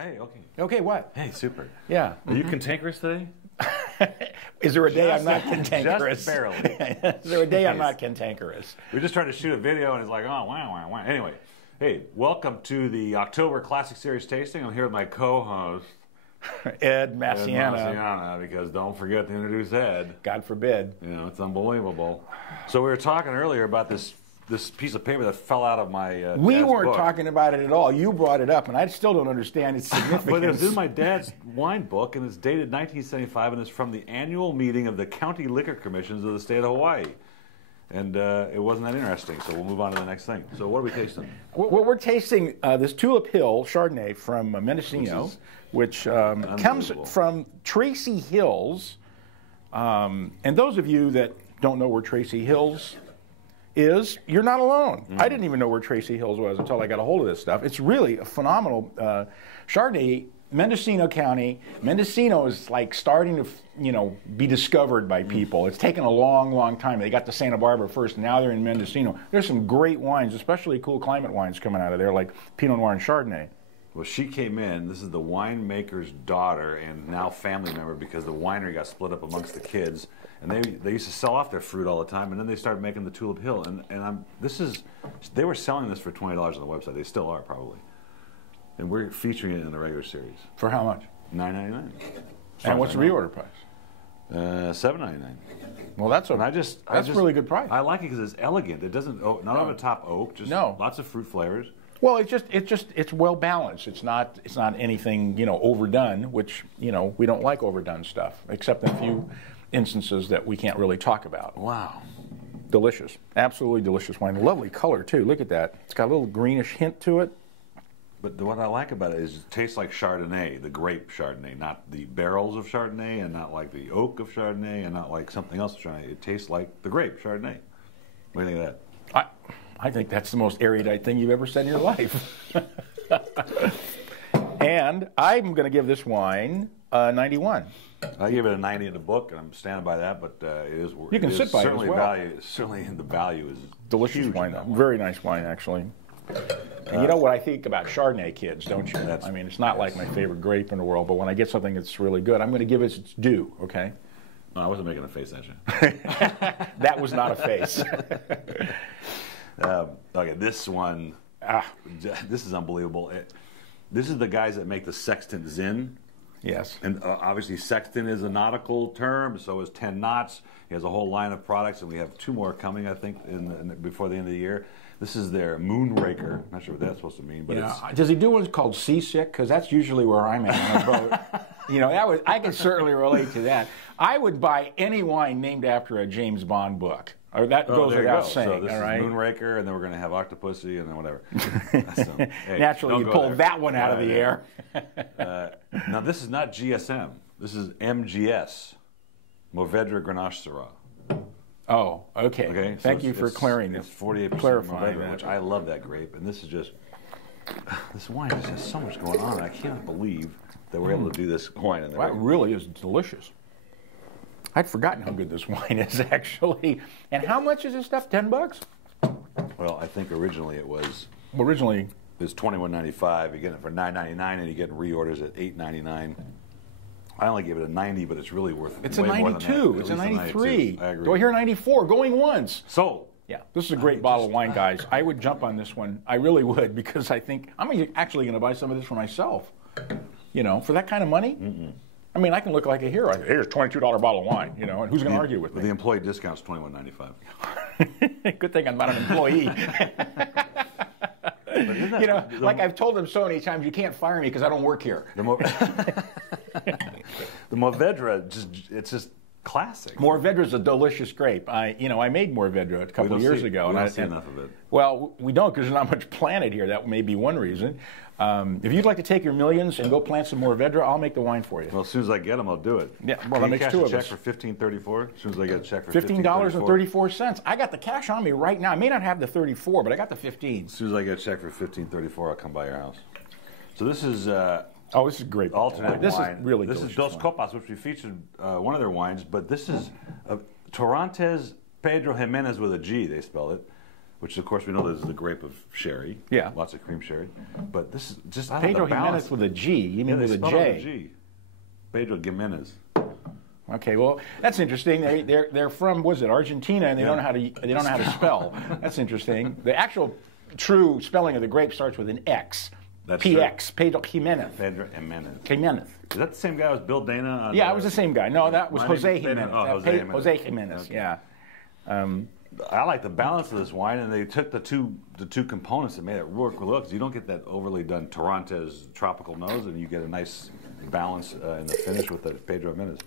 Hey, okay. Okay, what? Hey, super. Yeah. Are you cantankerous today? Is there a day I'm not cantankerous? Just barely. Is there a day I'm not cantankerous? We just tried to shoot a video and it's like, oh, wow. Anyway, hey, welcome to the October Classic Series tasting. I'm here with my co-host, Ed Masciana. because don't forget to introduce Ed. God forbid. You know, it's unbelievable. So we were talking earlier about this piece of paper that fell out of my We dad's weren't book. talking about it at all. You brought it up, and I still don't understand its significance. But it was in my dad's wine book, and it's dated 1975, and it's from the annual meeting of the County Liquor Commissions of the state of Hawaii. And it wasn't that interesting, so we'll move on to the next thing. So what are we tasting? Well, we're tasting this Tulip Hill Chardonnay from Mendocino, which comes from Tracy Hills. And those of you that don't know where Tracy Hills is, you're not alone. I didn't even know where Tracy Hills was until I got a hold of this stuff. It's really a phenomenal Chardonnay. Mendocino County. Mendocino is like starting to, be discovered by people. It's taken a long, long time. They got to Santa Barbara first, and now they're in Mendocino. There's some great wines, especially cool climate wines coming out of there, like Pinot Noir and Chardonnay. Well, she came in. This is the winemaker's daughter and now family member because the winery got split up amongst the kids, and they used to sell off their fruit all the time, and then they started making the Tulip Hill. They were selling this for $20 on the website. They still are probably. And we're featuring it in the regular series. For how much? $9.99. And what's the reorder price? $7.99. Well, that's a really good price. I like it because it's elegant. It doesn't not over the top oak. Just lots of fruit flavors. Well, it's well balanced. It's not anything overdone, which we don't like overdone stuff, except in a few instances that we can't really talk about. Wow. Delicious, absolutely delicious wine. Lovely color too. Look at that. It's got a little greenish hint to it. But what I like about it is it tastes like Chardonnay, the grape Chardonnay, not the barrels of Chardonnay, and not like the oak of Chardonnay, and not like something else of Chardonnay. It tastes like the grape Chardonnay. What do you think of that? I think that's the most erudite thing you've ever said in your life. And I'm going to give this wine 91. I gave it a 90 in the book, and I'm standing by that. But it is. You can sit by it as well. Certainly, the value is delicious wine. Very nice wine, actually. And you know what I think about Chardonnay, kids, don't you? I mean, it's not like my favorite grape in the world, but when I get something that's really good, I'm going to give it its due, okay? No, I wasn't making a face at you. That was not a face. Okay, this one, this is unbelievable. This is the guys that make the Sextant Zin. Yes. And obviously Sextant is a nautical term, so is 10 knots. He has a whole line of products, and we have 2 more coming, I think, before the end of the year. This is their Moonraker. I'm not sure what that's supposed to mean, but does he do one called Seasick? Because that's usually where I'm at on a boat. I can certainly relate to that. I would buy any wine named after a James Bond book. Or that goes without saying. So this is right? Moonraker, and then we're going to have Octopussy, and then whatever. So, hey, naturally, you pull that one out of the air. Now, this is not GSM. This is MGS, Mourvedre Grenache Syrah. Oh, okay. Thank you for clearing It's 48% Mourvedre, which I love that grape. And this is just, this wine just has so much going on. I can't believe that we're able to do this wine in there. Well, it really is delicious. I'd forgotten how good this wine is, actually. And how much is this stuff? $10? Well, I think originally it was. Originally, it's $21.95. You get it for $9.99, and you get reorders at $8.99. I only gave it a 90, but it's really worth. It's a 92. It's a 93. I agree. Do I hear 94? Going once. Sold. Yeah, this is a great bottle of wine, guys. I would jump on this one. I really would, because I think I'm actually going to buy some of this for myself. For that kind of money. I mean, I can look like a hero. Here's a $22 bottle of wine, and who's going to argue with me? The employee discount's $21.95. Good thing I'm not an employee. Like I've told them so many times, you can't fire me because I don't work here. The Mourvedre, it's just classic. Mourvedre is a delicious grape. I made Mourvedre a couple of years ago. We don't see enough of it. Well, we don't because there's not much planted here. That may be one reason. If you'd like to take your millions and go plant some Mourvedre, I'll make the wine for you. Well, as soon as I get them, I'll do it. Yeah, well, that makes 2 of us. Check for $15.34. As soon as I get a check for $15.34. I got the cash on me right now. I may not have the 34, but I got the 15. As soon as I get a check for $15.34, I'll come by your house. So this is. This is great. Alternate wine. This is really delicious. This is Dos Copas, which we featured one of their wines, but this is Torrontes Pedro Ximenez with a G. They spell it. which of course we know this is the grape of sherry. Yeah. Lots of cream sherry. But this is just, I Pedro like the balance. Ximenez with a G. You mean with a spelled J? out a G. Pedro Ximenez. Okay, well, that's interesting. They're from, was it Argentina, and they don't know how to spell. That's interesting. The actual true spelling of the grape starts with an X. That's PX. true. Pedro Ximenez. Pedro Ximenez. Ximenez. Is that the same guy as Bill Dana? Yeah, it was the same guy. No, that was Jose Ximenez. Oh, Jose Ximenez. Jose Ximenez. Okay. Yeah. I like the balance of this wine, and they took the two components and made it work well. Because you don't get that overly done Torrontes tropical nose, and you get a nice balance in the finish with the Pedro Ximenez.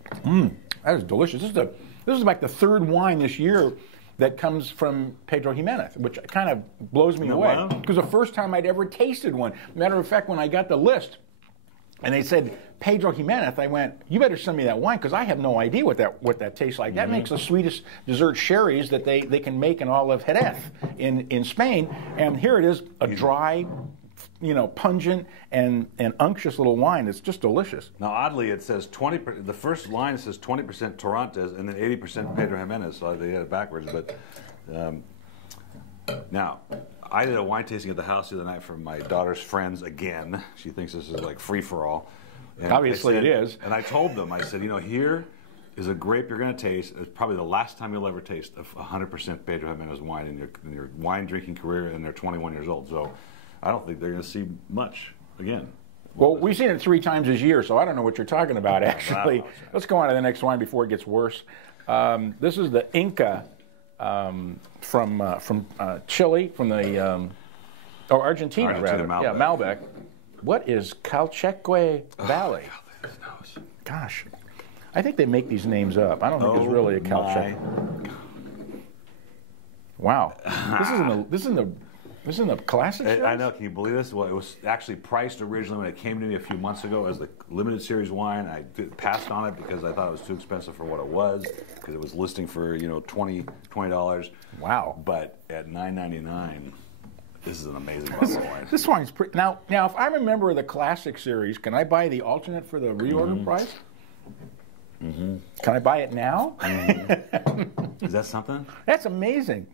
That is delicious. This is like the third wine this year that comes from Pedro Ximenez, which kind of blows me away. Because the first time I'd ever tasted one. Matter of fact, when I got the list, and they said Pedro Ximenez, I went, you better send me that wine because I have no idea what that tastes like. That makes the sweetest dessert sherries that they can make in all of Jerez in Spain. And here it is, a dry, pungent and unctuous little wine. It's just delicious. Now, oddly, it says 20%. The first line says 20% Torrontes and then 80% Pedro Ximenez. So they had it backwards. But now, I did a wine tasting at the house the other night for my daughter's friends again. She thinks this is like free for all. Obviously, it is. And I told them, I said, here is a grape you're going to taste. It's probably the last time you'll ever taste 100% Pedro Ximenez wine in your wine drinking career, and they're 21 years old. So I don't think they're going to see much again. Well, we've seen it 3 times this year, so I don't know what you're talking about, actually. Let's go on to the next wine before it gets worse. This is the Inca from Chile, from the Argentina, rather. Malbec. Yeah, Malbec. What is Calchaquí Valley? Gosh, I think they make these names up. I don't think it's really a Calchaquí. Wow, this is in the classic series? I know. Can you believe this? Well, it was actually priced originally when it came to me a few months ago as the limited series wine. I passed on it because I thought it was too expensive for what it was, because it was listing for $20. Wow! But at $9.99. This is an amazing bottle of wine. This wine's pretty. Now, if I'm a member of the classic series, can I buy the alternate for the reorder price? Can I buy it now? Is that something? That's amazing.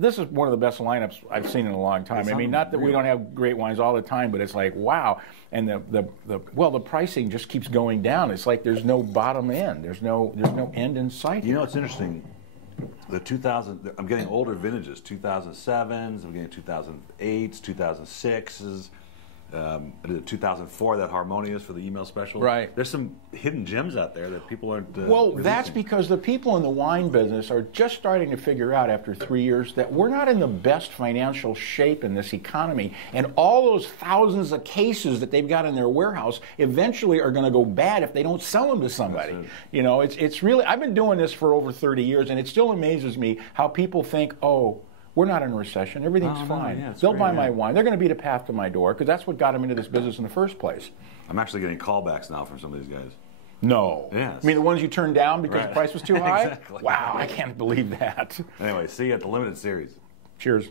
This is one of the best lineups I've seen in a long time. I mean, not that we don't have great wines all the time, but it's like, wow. And the pricing just keeps going down. It's like there's no bottom end. There's no end in sight. It's interesting. I'm getting older vintages, 2007s, I'm getting 2008s, 2006s, 2004, that Harmonious for the email special. Right. There's some hidden gems out there that people aren't that's because the people in the wine business are just starting to figure out after 3 years that we're not in the best financial shape in this economy, and all those thousands of cases that they've got in their warehouse eventually are going to go bad if they don't sell them to somebody. It's really, I've been doing this for over 30 years, and it still amazes me how people think, we're not in a recession. Everything's fine. Yeah, they'll buy my wine. They're going to beat a path to my door because that's what got them into this business in the first place. I'm actually getting callbacks now from some of these guys. No. Yes. I mean, the ones you turned down because the price was too high? Exactly. Wow, I can't believe that. Anyway, see you at the limited series. Cheers.